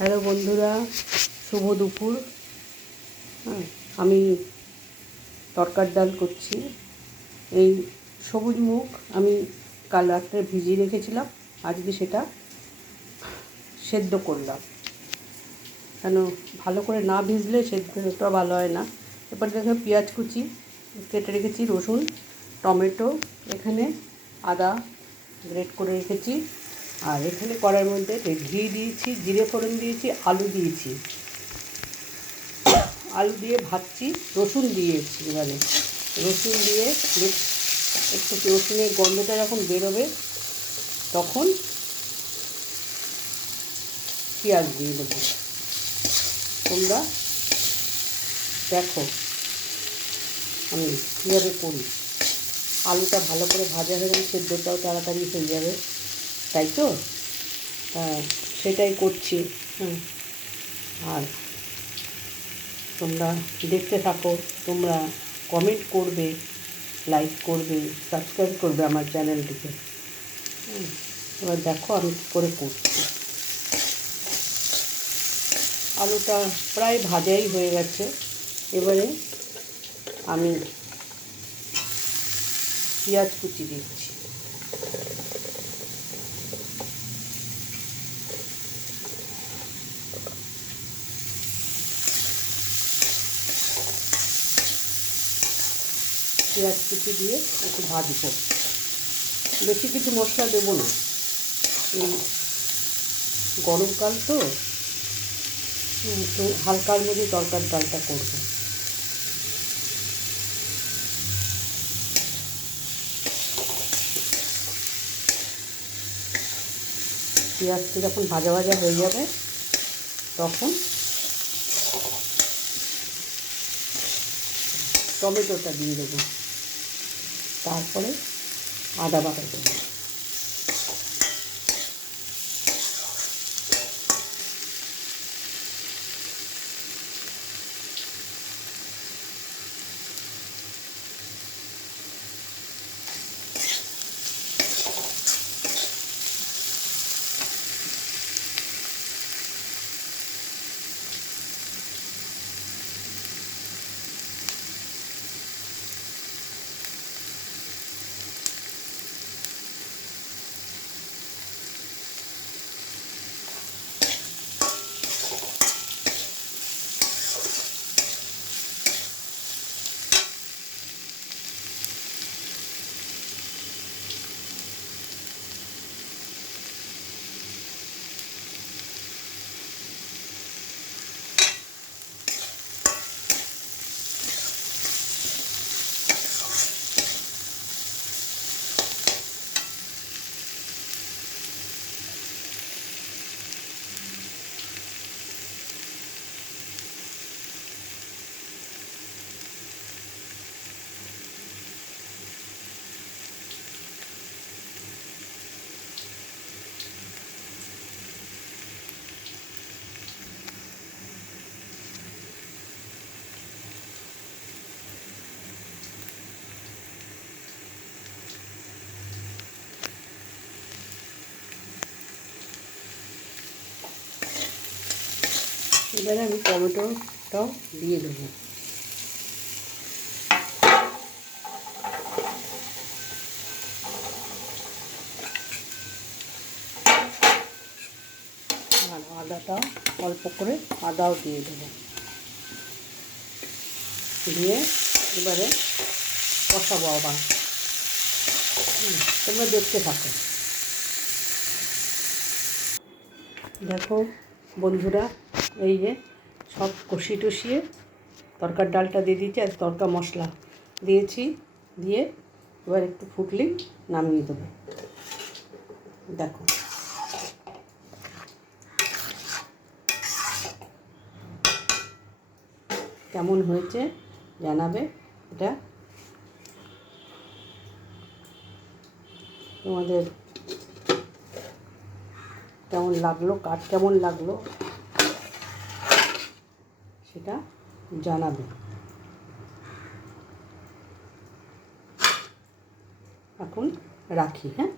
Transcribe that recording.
Hello বন্ধুরা, শুভ দুপুর। আমি তরকার ডাল করছি। এই সবুজ মুগ আমি কাল রাত্রে ভিজিয়ে রেখেছিলাম, আজকে সেটা সেদ্ধ করলাম। কেন ভালো করে না ভিজলে সেদ্ধটা ভালো হয় না। এবার দেখো পেঁয়াজ কুচি কেটে রেখেছি, রসুন, টমেটো, এখানে আদা গ্রেট করে রেখেছি। আর এখানে কড়াইয়ের মধ্যে ঘি দিয়েছি, জিরে ফোড়ন দিয়েছি, আলু দিয়েছি, আলু দিয়ে ভাজছি, রসুন দিয়েছি। এবারে রসুন দিয়ে একটু রসুনের গন্ধটা যখন বেরোবে তখন পেঁয়াজ দিয়ে দেবো। তোমরা দেখো আমি কীভাবে করি। আলুটা ভালো করে ভাজা হয়ে গেলে সেদ্ধটাও তাড়াতাড়ি হয়ে যাবে, তাই তো সেটাই করছি। আর তোমরা দেখতে থাকো, তোমরা কমেন্ট করবে, লাইক করবে, সাবস্ক্রাইব করবে আমার চ্যানেলটিকে। এবার দেখো আমি কী করে করছি। আলুটা প্রায় ভাজাই হয়ে গেছে। এবারে আমি পেঁয়াজ কুচি দিচ্ছি। পেঁয়াজ কুচি দিয়ে একটু ভাজবো, বেশি কিছু মশলা দেবো না। এই গরমকাল তো একটু হালকার মধ্যে তরকার ডালটা করবো। পেঁয়াজটা যখন ভাজা ভাজা হয়ে যাবে তখন টমেটোটা দিয়ে দেবো, তারপরে আদা বাটা দেবো। এবারে আমি টমেটোটাও দিয়ে দেবো। আর আদাটাও অল্প করে আদাও দিয়ে দেবো। দিয়ে এবারে কষাবো আবার। তোমরা দেখতে থাকো। দেখো বন্ধুরা, এই যে সব কষিয়ে তরকার ডালটা দিয়ে দিয়েছি, আর তরকা মশলা দিয়েছি, দিয়ে এবার একটু ফুটলেই নামিয়ে দেবো। দেখো কেমন হয়েছে জানাবে। এটা তোমাদের কেমন লাগলো, কার কেমন লাগলো সেটা জানাবে। এখন রাখি, হ্যাঁ।